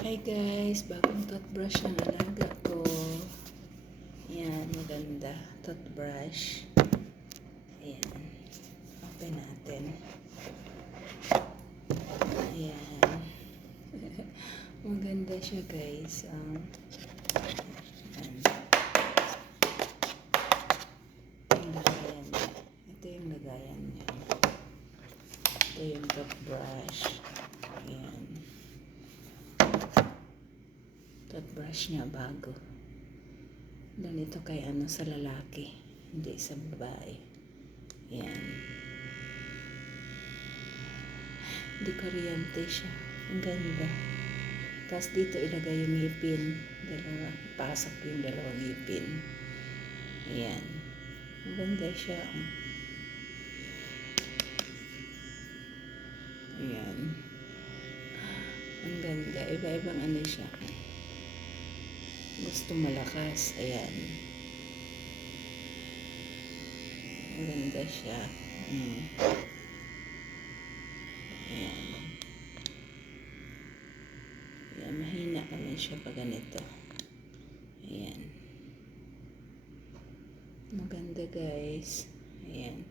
Hi guys, bagong toothbrush ng alaga ko. Yan, maganda. Toothbrush. Ayan. Open natin. Ayan. Maganda siya guys. Ayan. Yung lagayan niya. Ito yung lagayan niya. Ito yung toothbrush. Ayan. Toothbrush niya bago. Ganito kay sa lalaki, hindi sa babae. Ayan. Hindi kuryente siya. Ang ganda. Tapos dito ilagay yung ngipin. Dalawa. Ipasok yung dalawang ngipin. Ayan. Ang ganda siya. Ayan. Ang ganda. Iba-ibang siya. Gusto malakas. Ayan. Ang ganda siya. Ayan. Ayan. Mahina naman siya pag ganito. Ayan. Maganda guys. Ayan.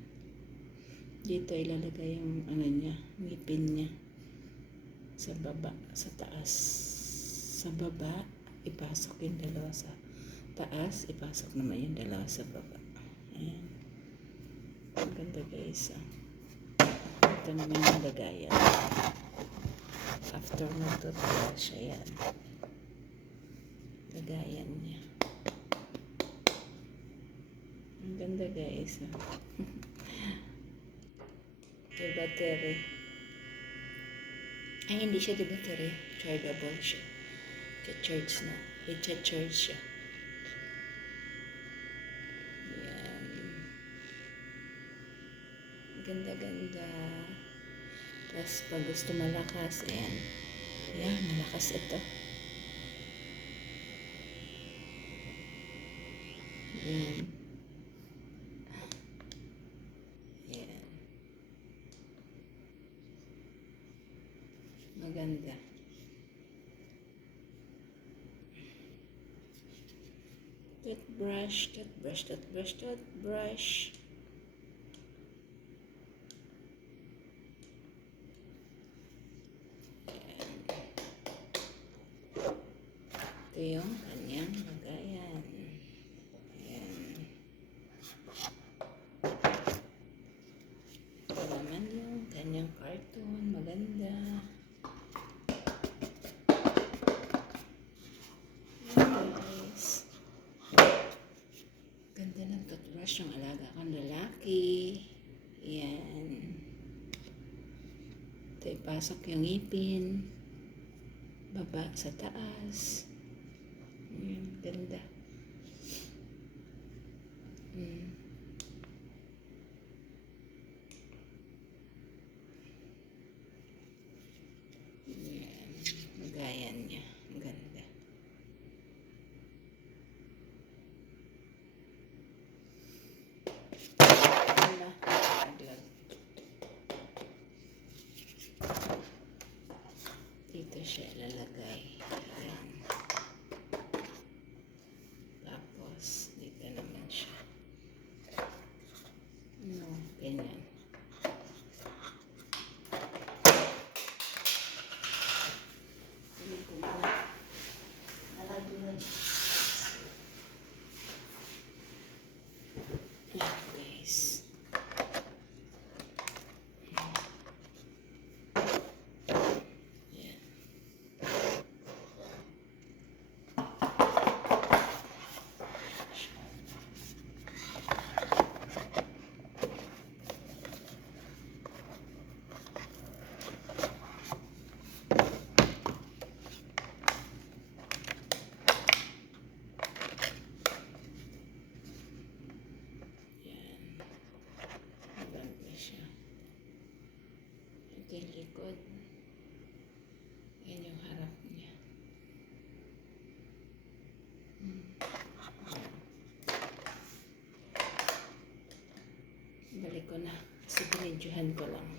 Dito ilalagay yung niya, ngipin niya. Sa baba, sa taas. Sa baba, ipasok yung dalawa sa taas, ipasok naman yung dalawa sa baba. Ayan. Ang ganda guys. Ito naman yung lagayan. After mag-toothbrush, ayan. Lagayan niya. Ang ganda guys. Yung battery. Ay, hindi siya di battery. Chargeable siya. I-charge na. I-charge siya. Ayan. Ganda-ganda. Tapos pag gusto malakas, ayan. Ayan, malakas ito. Ayan. Ayan. Maganda. Toothbrush, toothbrush, toothbrush, toothbrush. Ito yung kanyang lagayan. Ayan. Ito naman yung kanyang carton. Maganda. Ayan guys. Ganda ng toothbrush yung alaga kong lalaki. Ayan. Ito ipasok yung ngipin. Baba sa taas. Ayan, ganda. Ayan, lagayan niya. Ang ganda. Dito siya ilalagay. Ayan. Tapos, dito naman siya. Ganyan. Ayan guys. Ito yung likod. Yan yung harap niya. Balik ko na. Kasi binidyohan ko lang.